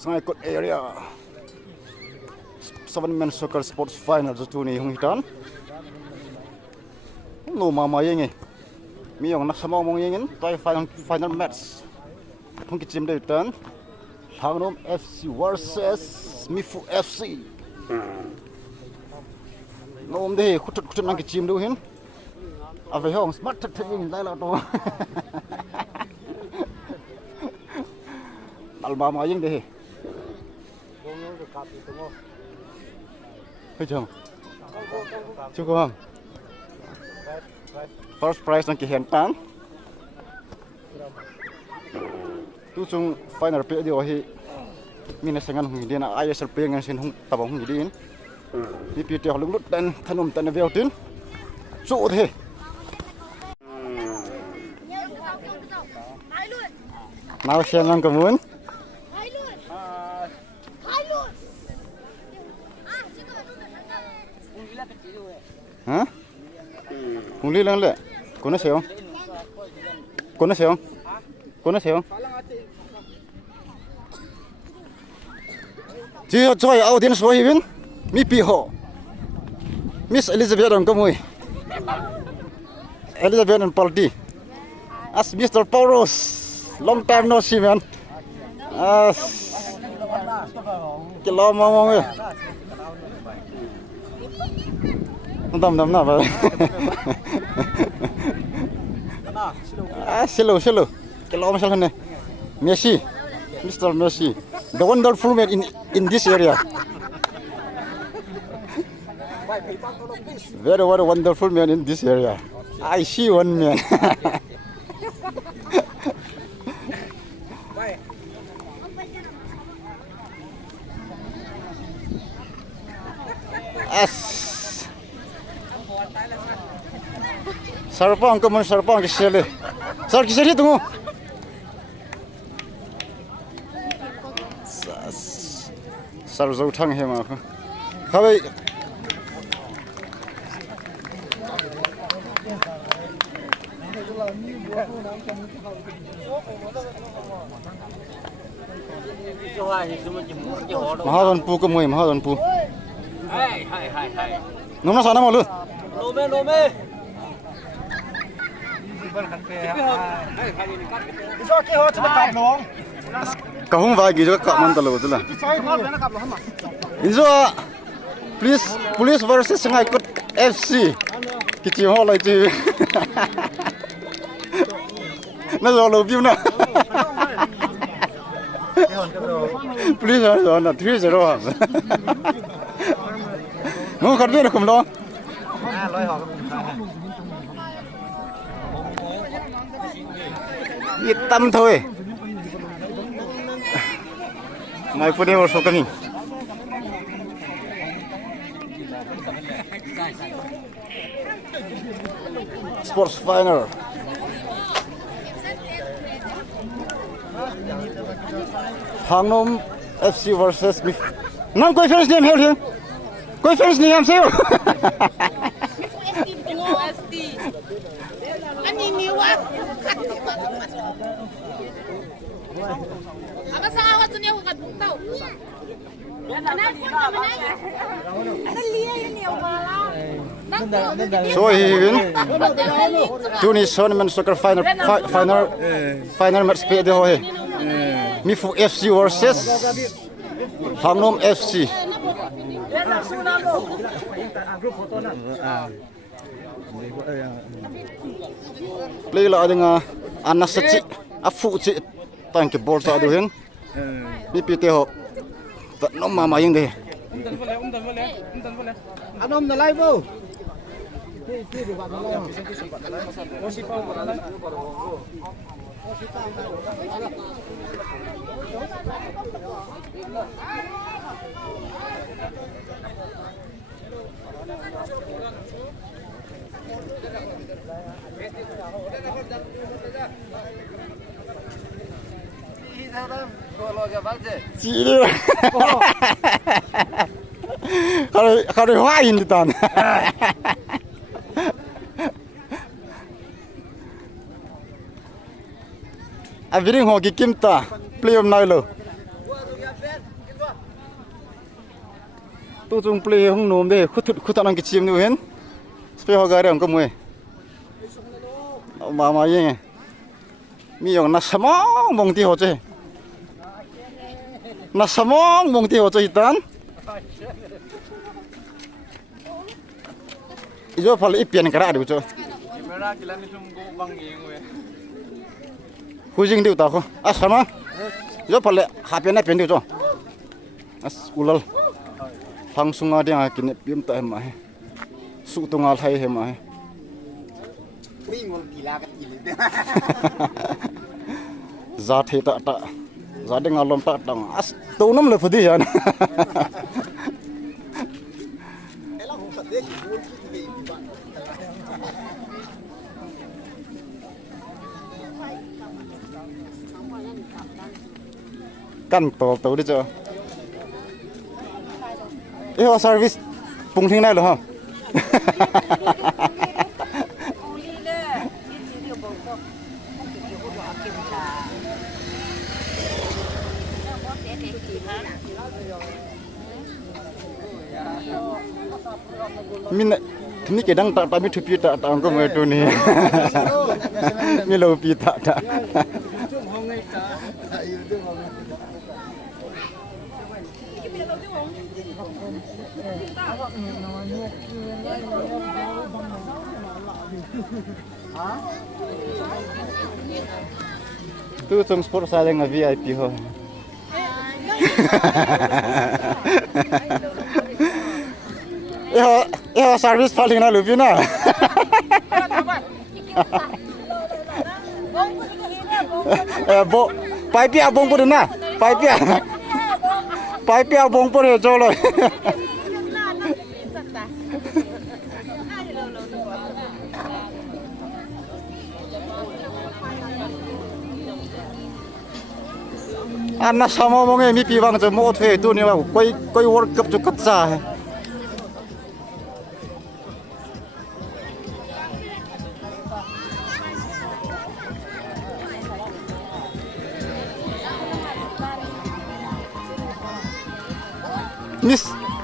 Sungai Kot area 7-man soccer sports final tu ni hung hitan no mama yengi mi yong nak sama mong yengin tai final match hung kichim de tan Hangnom FC versus Mifu FC nom de khut nang kichim do hin ave hong smart thing lai la to al mama yeng de Hey chồng, chú con, first prize nang kihen tan, tu chung final pe dio hi, mina sengan hung di na ISL pe ngan sin hung tabang hung di in, di pi tiao lung lut dan thanom tan veo tin, chu the, nào xem nang kamun. Hả? Hùng ly lên lệ. Cô nó xéo không? Cô nó xéo không? Cô nó xéo không? Chị cho ai đến số hiền? Mi pi ho. Miss Elizabeth ang kamoy. Elizabeth and Paldi. As Mr. Paulos. Long time no see man. Kilo mama eh. Đâm nào vậy? Hello. Cái lỗ sao này? Messi, Mr. Messi, the wonderful man in this area. Very wonderful man in this area. I see one man. Sarpang kamu sarpang kisah Sar kisah dia tunggu. Sar jauh thang he mah. Khabai. Mahadonpu kamu mahadonpu. Hai. Nomor sana malu. Nome. Kau hung vagi juga kau mantul lo tu lah. Insya police versus Sungai Kot FC. Kicim hol itu. Nak jual lebih mana? Police jual nak 3-0. Mau kerja nak kumlo? Hitam thôi. Mai punya orang kami. Sports final. Hangnom FC versus Mif. Nam koi fans name hel. Koi fans name seo. Ani niwa. Apa salah awak tu ni aku kat tahu. So even Tunis tournament soccer final match pe de hoye. Mifu FC versus Hangnom FC. Play la dengan anak seci afu ci tangke bol sa aduhin. Ni pite ho. Tak nom mama yang deh. Anom na live mo. Kalau hain di tan. Abiring hoki kimta play om nailo. tu chung play hung nom de khutan ang kichim nu hen spe ho ga re ang ko mui ma ye mi yong na samong mong ti ho che na samong mong ti ho che hitan ijo phal ipian kara du cho Kamera kila ni sum go bang yeng we. hujing diu ta ko asama ijo phal hapian na pen diu cho as ulal phang sunga dia kin pim ta ma he su tungal thai he ma he Mingol gila ka gila. za the ta za de ngalom ta tang as tu nom le phudi ya kan to đi cho yêu service pung thing này rồi hả mình ini kadang tak tapi tupi tak tahu kau macam ni. Ni lopi tak. Tu trong sport saya dengan VIP ho. Yo service paling na lupi na. Bo, pipe abong po na. Pipe abong po na jolo. Anak sama mongnya mi piwang jemu otwe tu ni wah, koi World Cup cukup sah.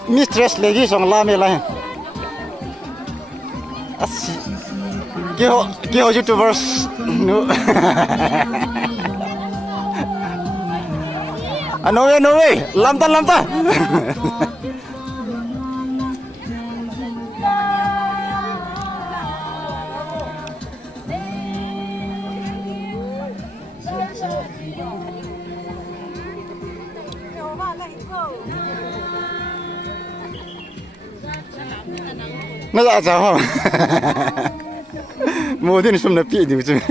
Mistress lagi song lama lah. Asih. Kyo YouTubers nu. No way, lampa. Nggak tahu. Mungkin cuma napi itu cuma.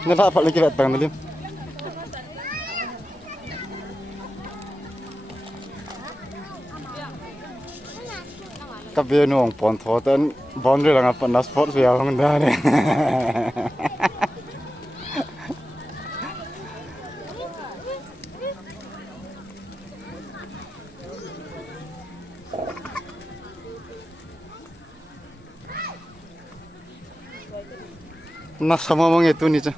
Nggak apa lagi datang dulu. Kabeh nuang ponto dan boundary lang apa nas sport siya ang dane. Nas sama mong itu ni je.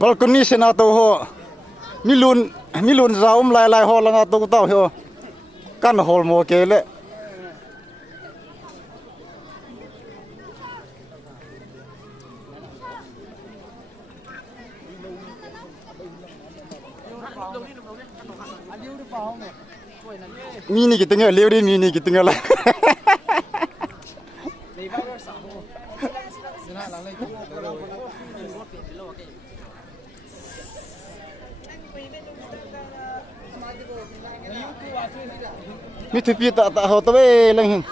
Balkoni senato ho milun zaum lai ho langa to tau ho kan hol mo kele mini kitengah leuri mini kitengah lah mi thu pi ta ho to we lang hin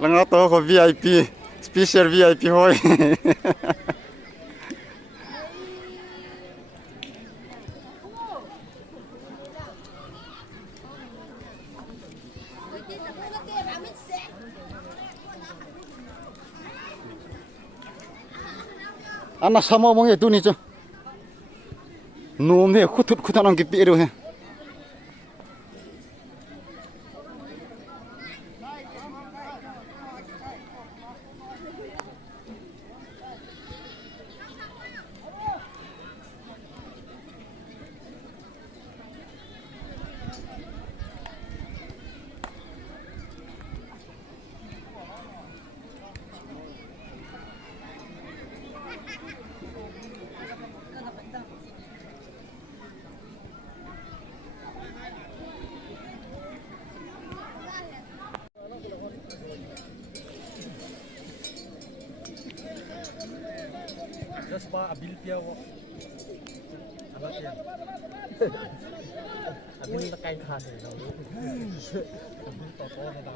lang to ko VIP special VIP hoi anak sama mong itu nih cok nomnya kutut ang kipi itu he Just pa abil piaw. Alat yan. Abil na kain khan eh. Abil to na da.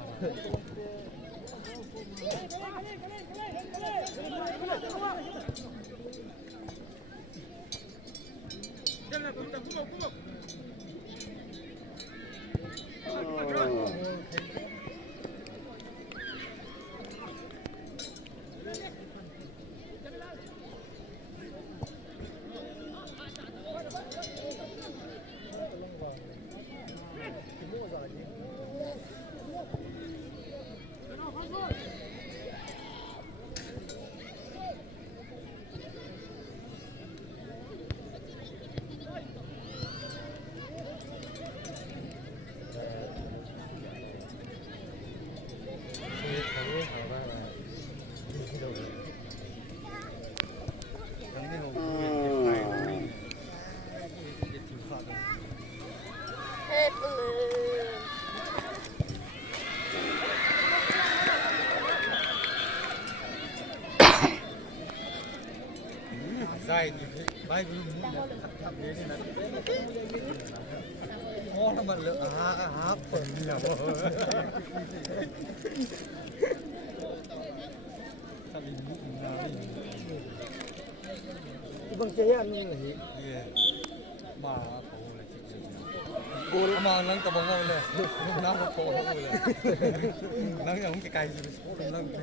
Dài thì bay cũng thấp đến này nè. Có nó mà lựa há phần nhiều. Bang chơi ăn như là gì? Mà cổ là chị. Cổ mà nắng tao bông lên. Nắng mà cổ không lên. Nắng không cái cây gì nắng thì.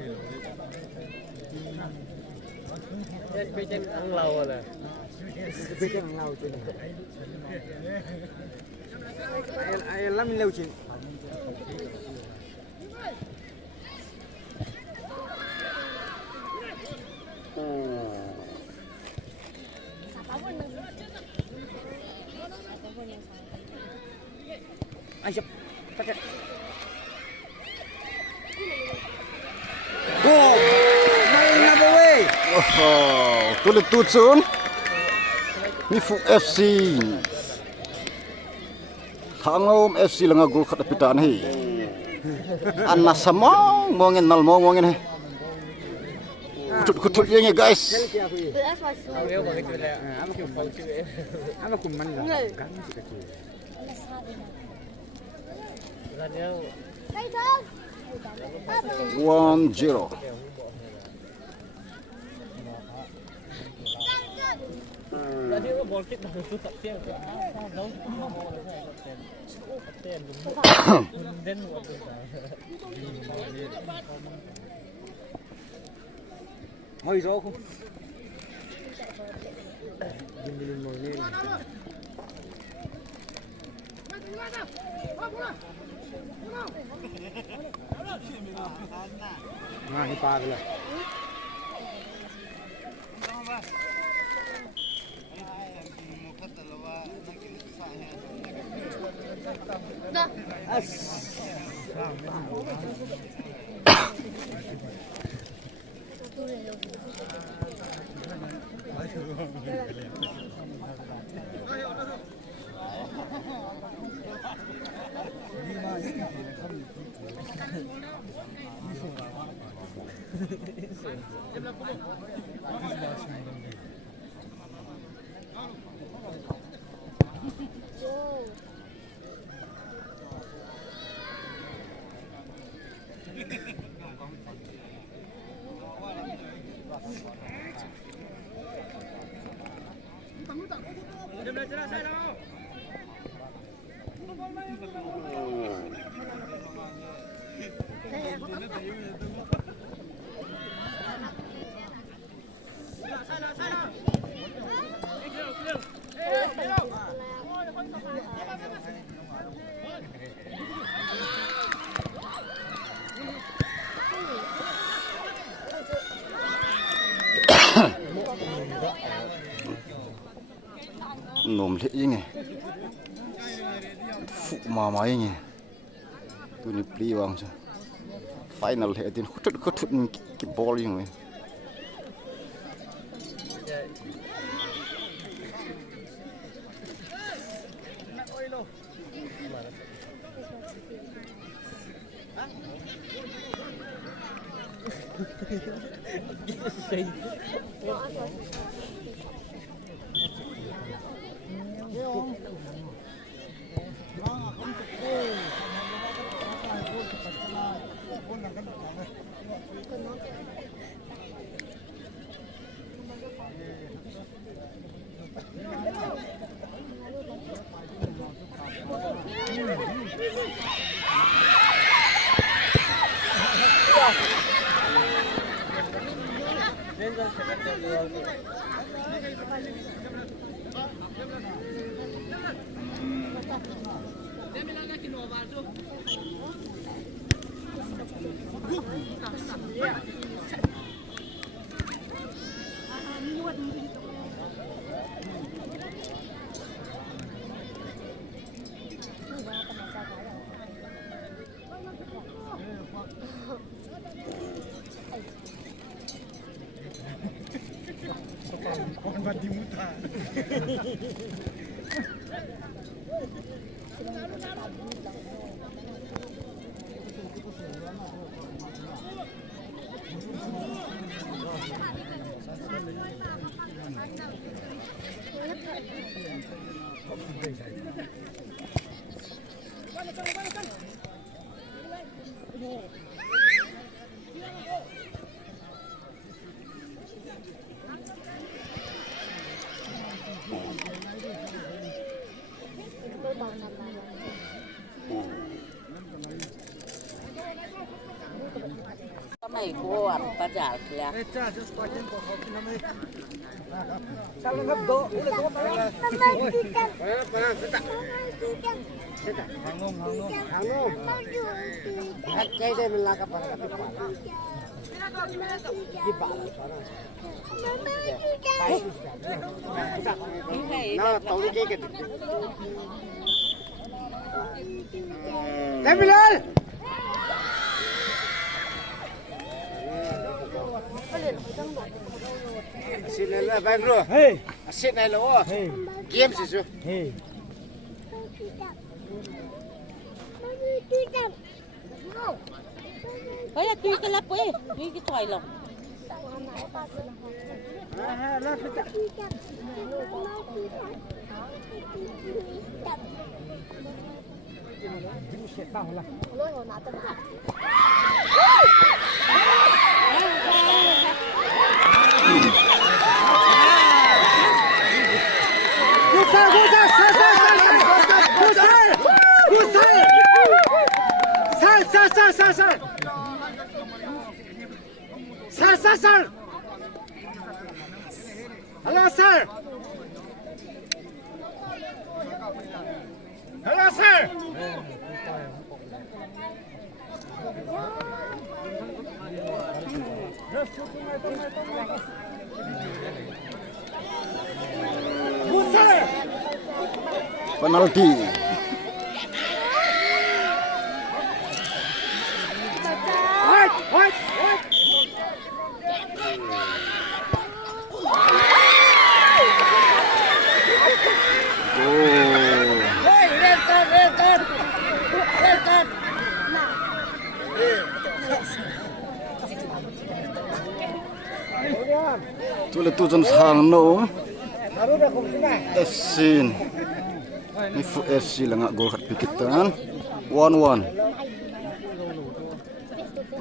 Bây giờ ăn lâu rồi. Bây giờ ăn lâu chứ. Ai làm lâu chứ. Ai chụp. Go. Oh, tulit tutsun. Mifu FC. Thangom FC lang gol khat pitan hi. Anna samong mongin nal mongin he. Kutut yang guys. Ama kuman lah. 1-0. Tadi lo bol kita itu tak tiang. Tahu dan hơi gió không? Đừng ngồi lên. Nah, ini par lah. nôm thế gì nghe phụ mà máy nghe tôi nịp đi vào chứ final hệ tiền khốt cái ball gì người Mày kuat pajak ya. Xin này bang rồi. Hey. Xin này lỗ. Hey. Kiếm gì chứ? Hey. Ôi là tùy cái lắp ấy, tùy cái chòi lồng. Sir. Hello, sir. Hello, sir. penalti. le tu jon sang no esin ni fu FC langa gol khat pikitan 1-1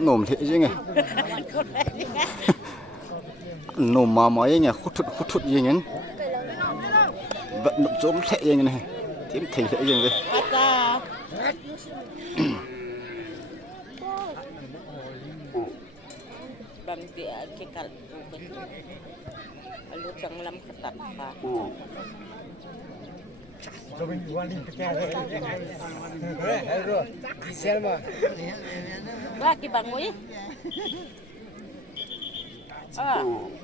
nom the jing nom ma ma yang khut yang bat nop chom the yang ne tim thei the yang le bang dia kekal lalu lam ketat pa Rồi quan đi cái này. Rồi. Selma. ba ki bang oi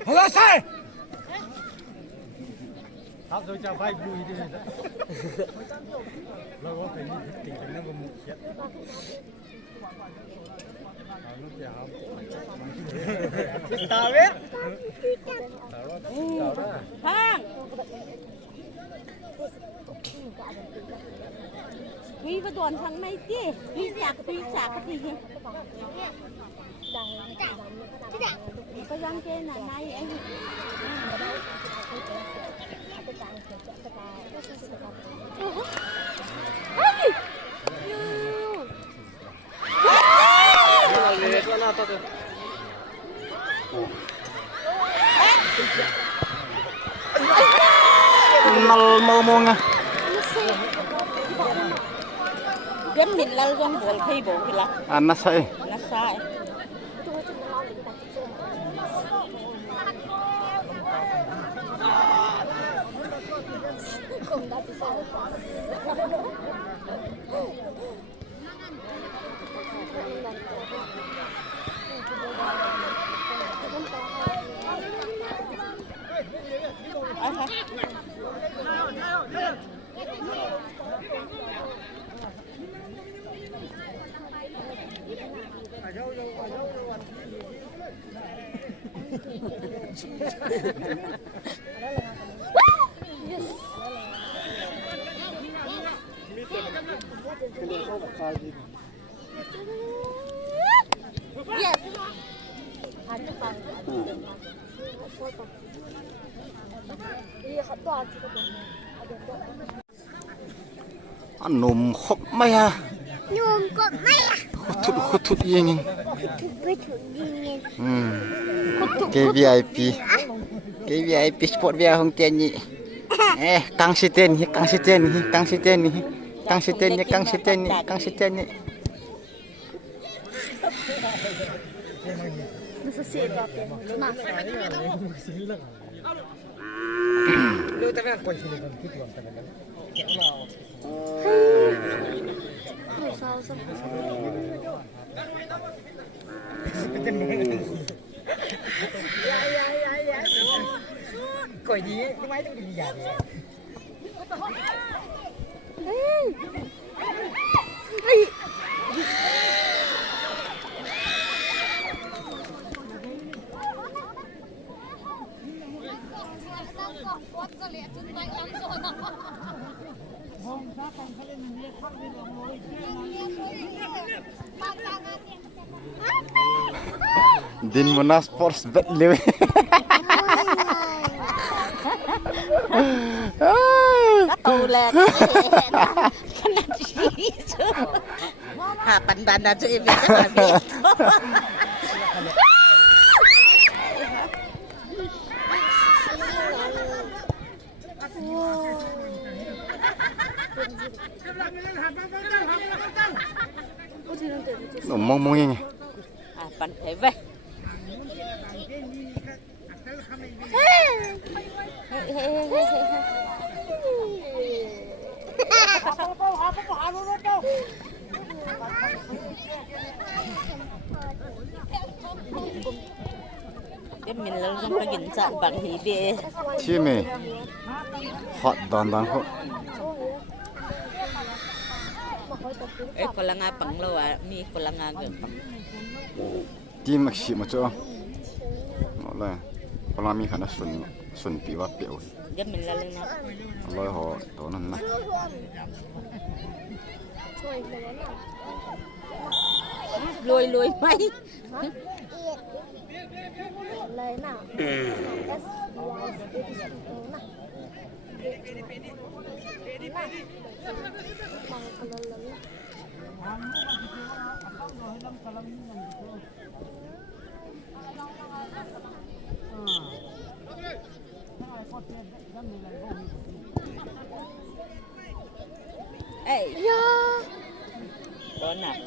Hello sai. Học rồi chào vai vui đi. Lo có phải tỉnh nó một chuyện. Tao biết. hang quý và đoàn thằng này chứ quý sạc cái gì có răng trên là này em nal mau mo nga gắn mình lao trong buồn khi bộ thì là anak saya nó sai nôm khóc mày à Nhôm cột mày à? khut thut yang cái VIP sport via hong tiền nhỉ kang si ten nhỉ Lu tapi kan kunci kan gitu kan kan. Coi đi, cái máy nó đi dài vậy. Din Monas Sports bet lewe tàu lẹ cái này gì chứ hà pan ban đã chơi về rất là biết nó mong nghe pan thấy vậy cái mình là trong cái hình dạng bằng hỉ bê chi mày hot dan ho ko lang nga pang lawa mi ko lang nga gan ti mak si ma cho nó là có làm mi khả năng xuân pi wa piao gan mình là lên nó lôi họ to nan na lùi lùi mấy Lời nào? S Y ê đó nè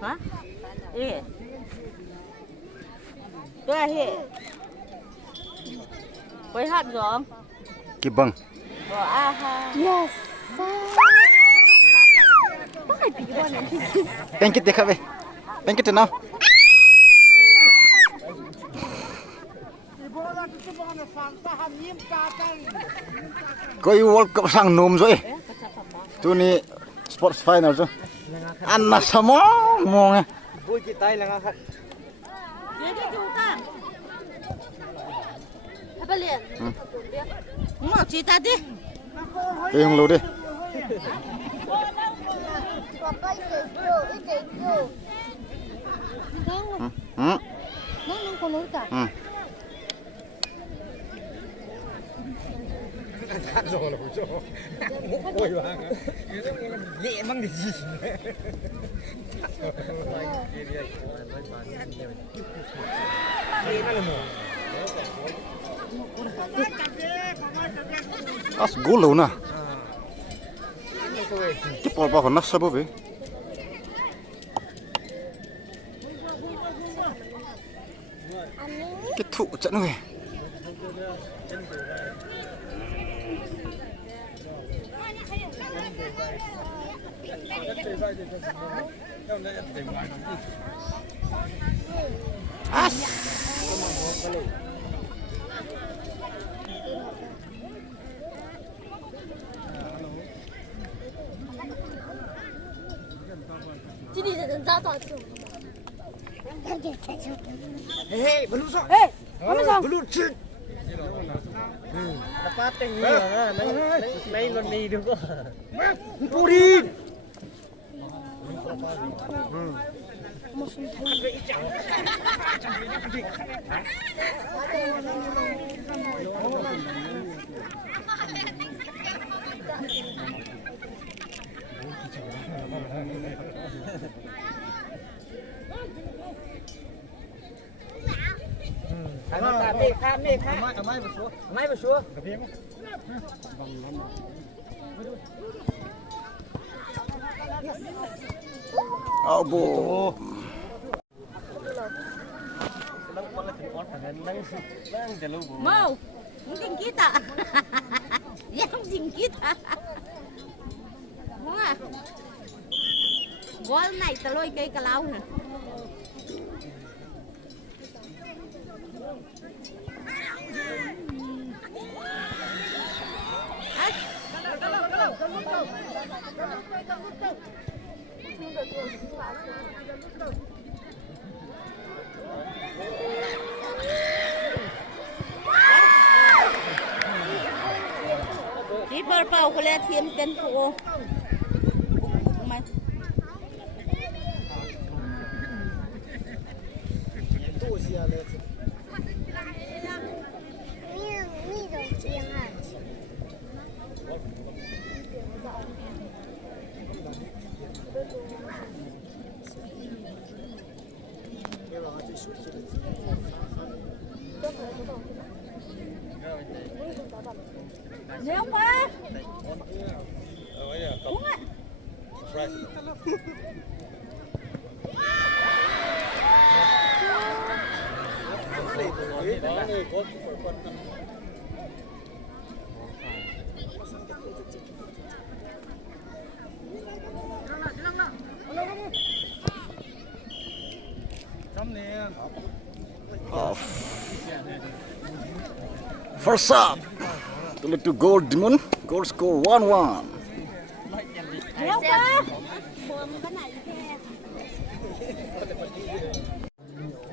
hả ê tôi là hệ quay hát rồi Kibang. rồi a ha Yes. Pengkit deh kabe. Pengkit na. Koi World Cup sang nom rồi. Tu ni sports final rồi. Anna sama mo. Vui chị tay là ngang thật. đi đi chúng ta Apa lihat? mau cerita đi Cái hông lâu đi. Papa itu. Hmm. Nang kono ka? Hmm. Khác rồi là cho. Ôi bà. Nhẹ mang cái gì. As gulu na. Kipol pa nak sabo be. Kitu cak nuwe. Sini saya tahu tu. Hei, belum so. Kamu sang. Belum cik. Dapat yang ni lah, main lon ni tu kok. Puri. Khám đi. Máy vào xuống. Abo. mau mungkin kita yang mungkin kita mau nggak gol này ta lôi cây cà lau nè đi bờ bầu có lẽ thêm chân phụ mà Ni种tiếng à? nếu mà đúng ạ First up. To goal Demon. Goal score 1-1. nếu mà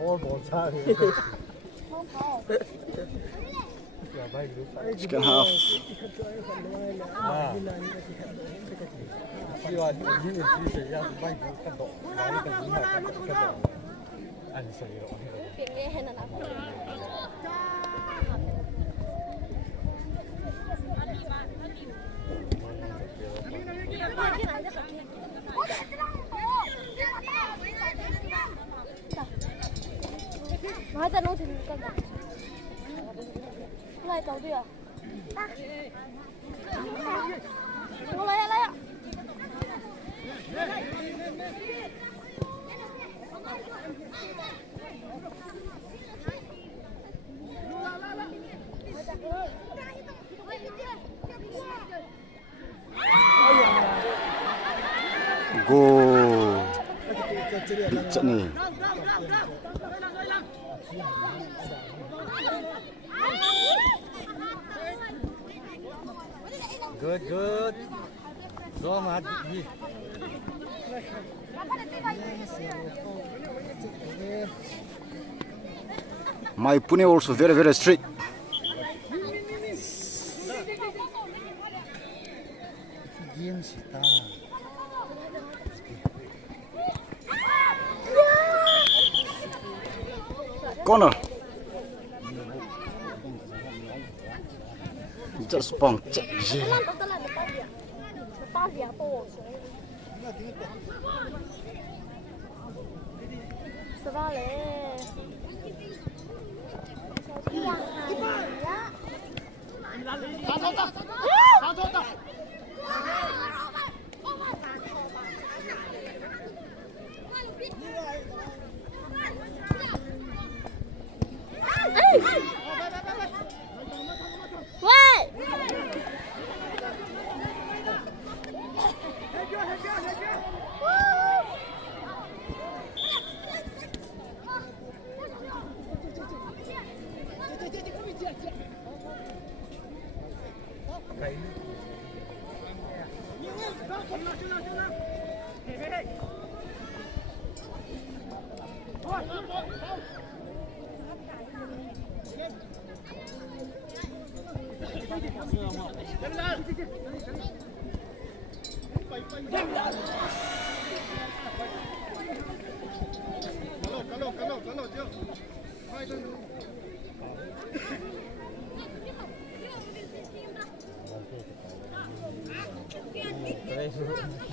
Ôi, bỏ xa thì. Second half.希望你的积水要是外部更多，哪里更厉害更多，按水了。我喺度攞條筋㗎，嚟走啲啊！我嚟啊嚟啊！Goal. Picak ni. Good, good. Zo mat đi. My Pune also very very strict. Game sita. Corner. Just bang.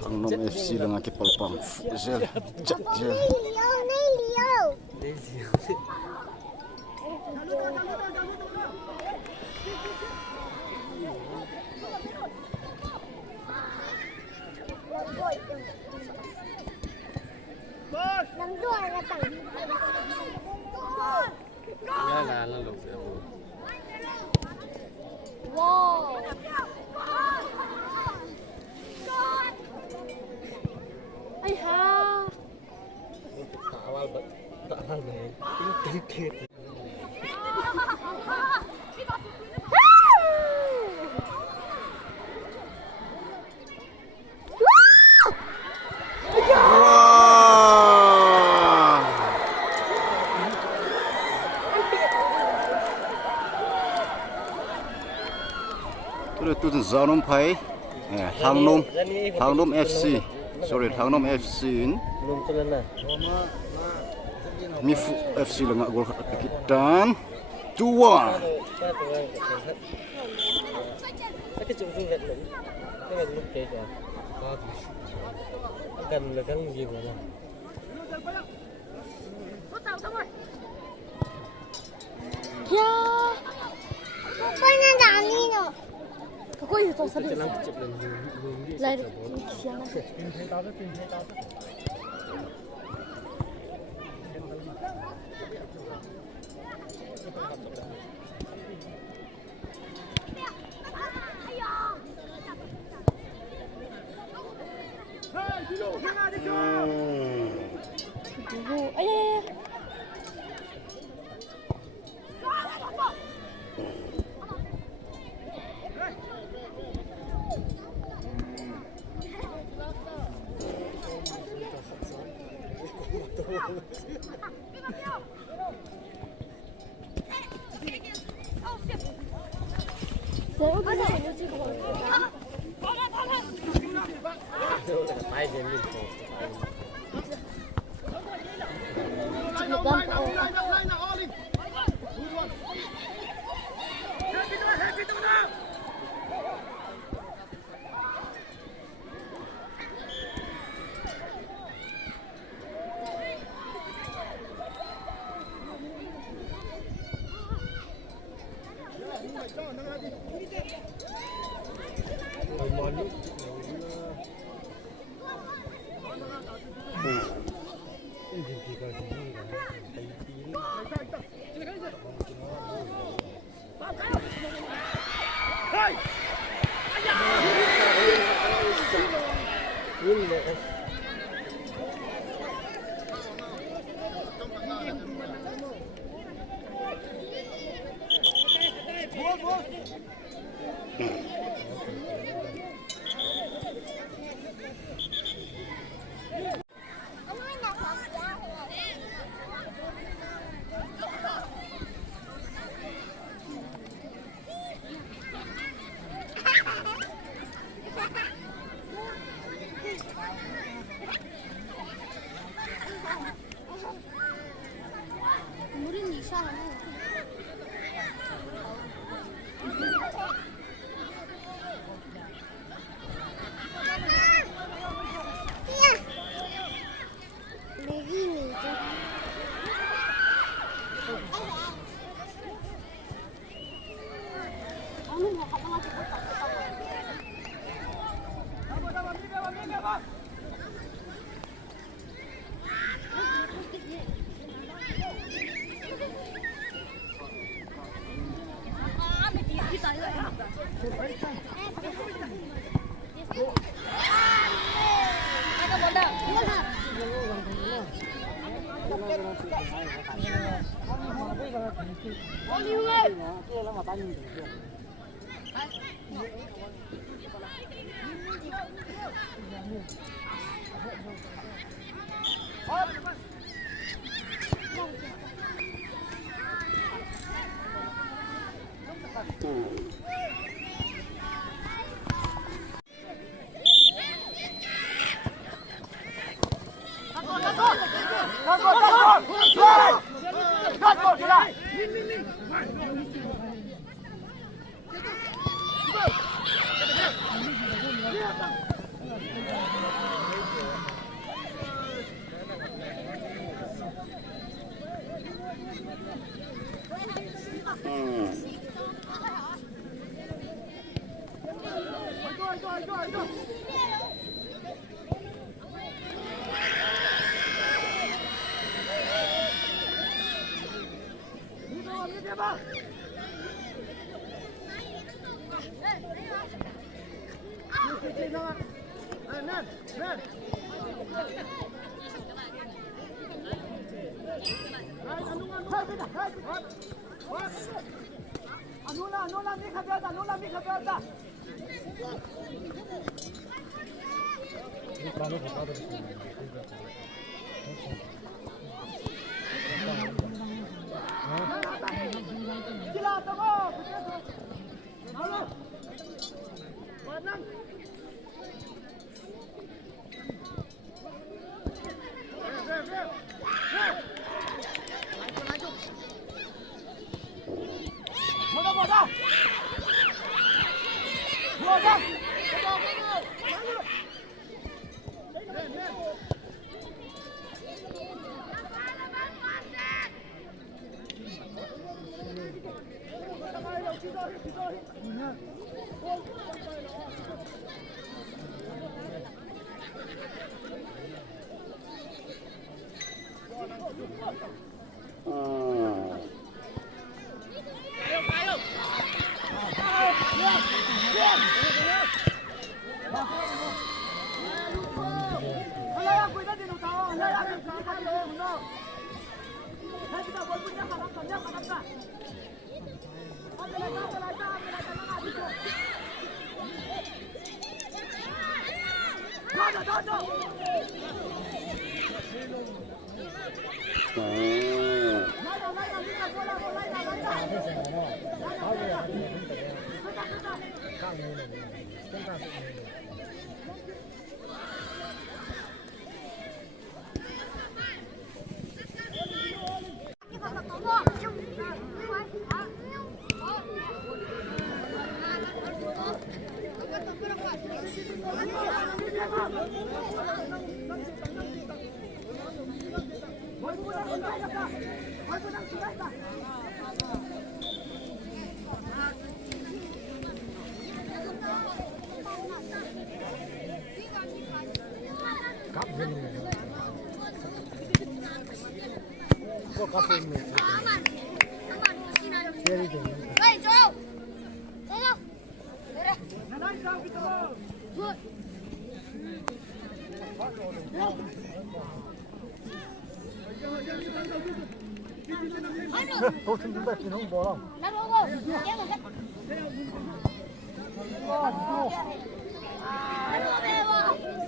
Angnom FC dengan kepal pang. Zel, cak zel. Wow. Ayah. Awal tak awal nih. Tiket. Tu Zanom Pai, Hangnom FC. Sorry, Hangnom FC. Mifu FC lengak gol dan 2-1. Ya. Pokoknya Dani no. Kau itu tuh sedih. Lari siang. Ayah. 어디서 찍어? 물은 이상해.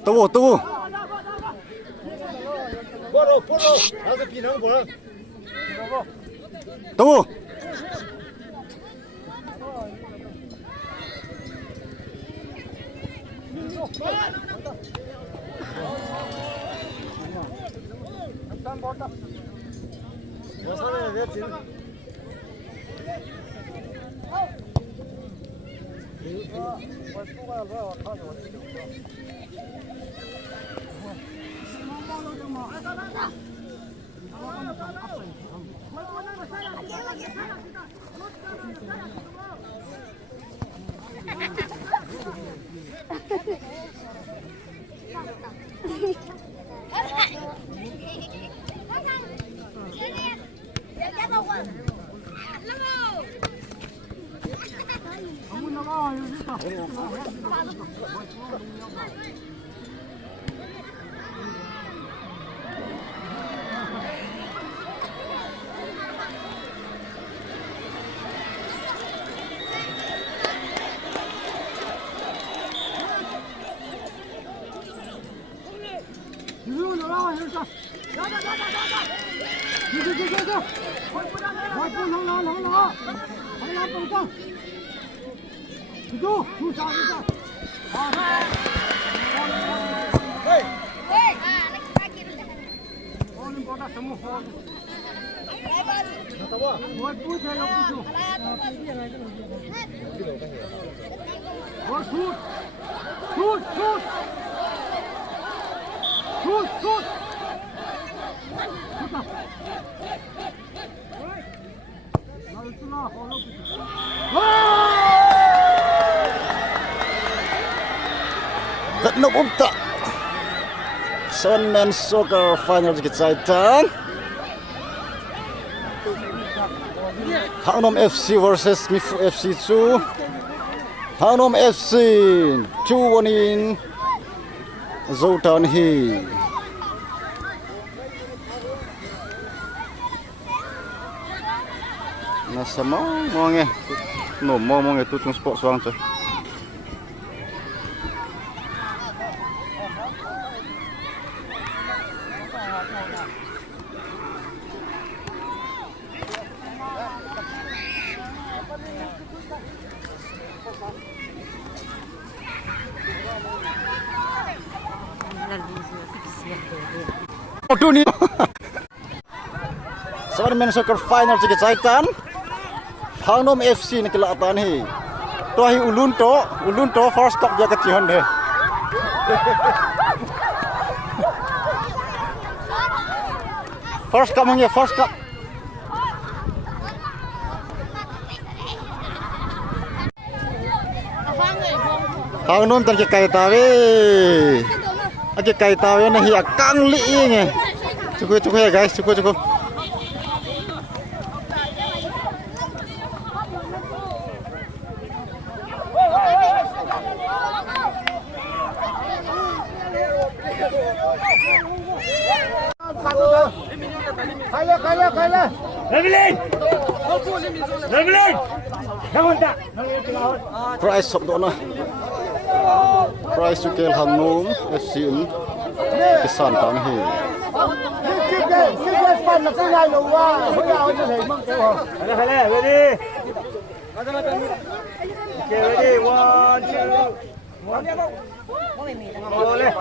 Tunggu, tunggu. Tunggu. Genop umta. Seven-man soccer final dikicaitan. Hangnom FC versus Mifu FC 2. Hangnom FC 2-1 in Zoltan Hill. Nasa mau nge, no mau nge tutung sport soang tu. Aduh ni. Seven-man soccer final dikicaitan. Hangnom FC ni kelatan hi. Tuahi ulun to first cup dia kecihan deh. First cup mangnya first cup. Hangnom tan ke kai tawe. Ake kai tawe na hi akang li nge. Cukup ya guys, cukup. Kaya. Leveling. Jangan tak. Price sop dona. Price sukel Hangnom FC in Kisan Tang hi. Ready. Okay, ready. 1, Boleh.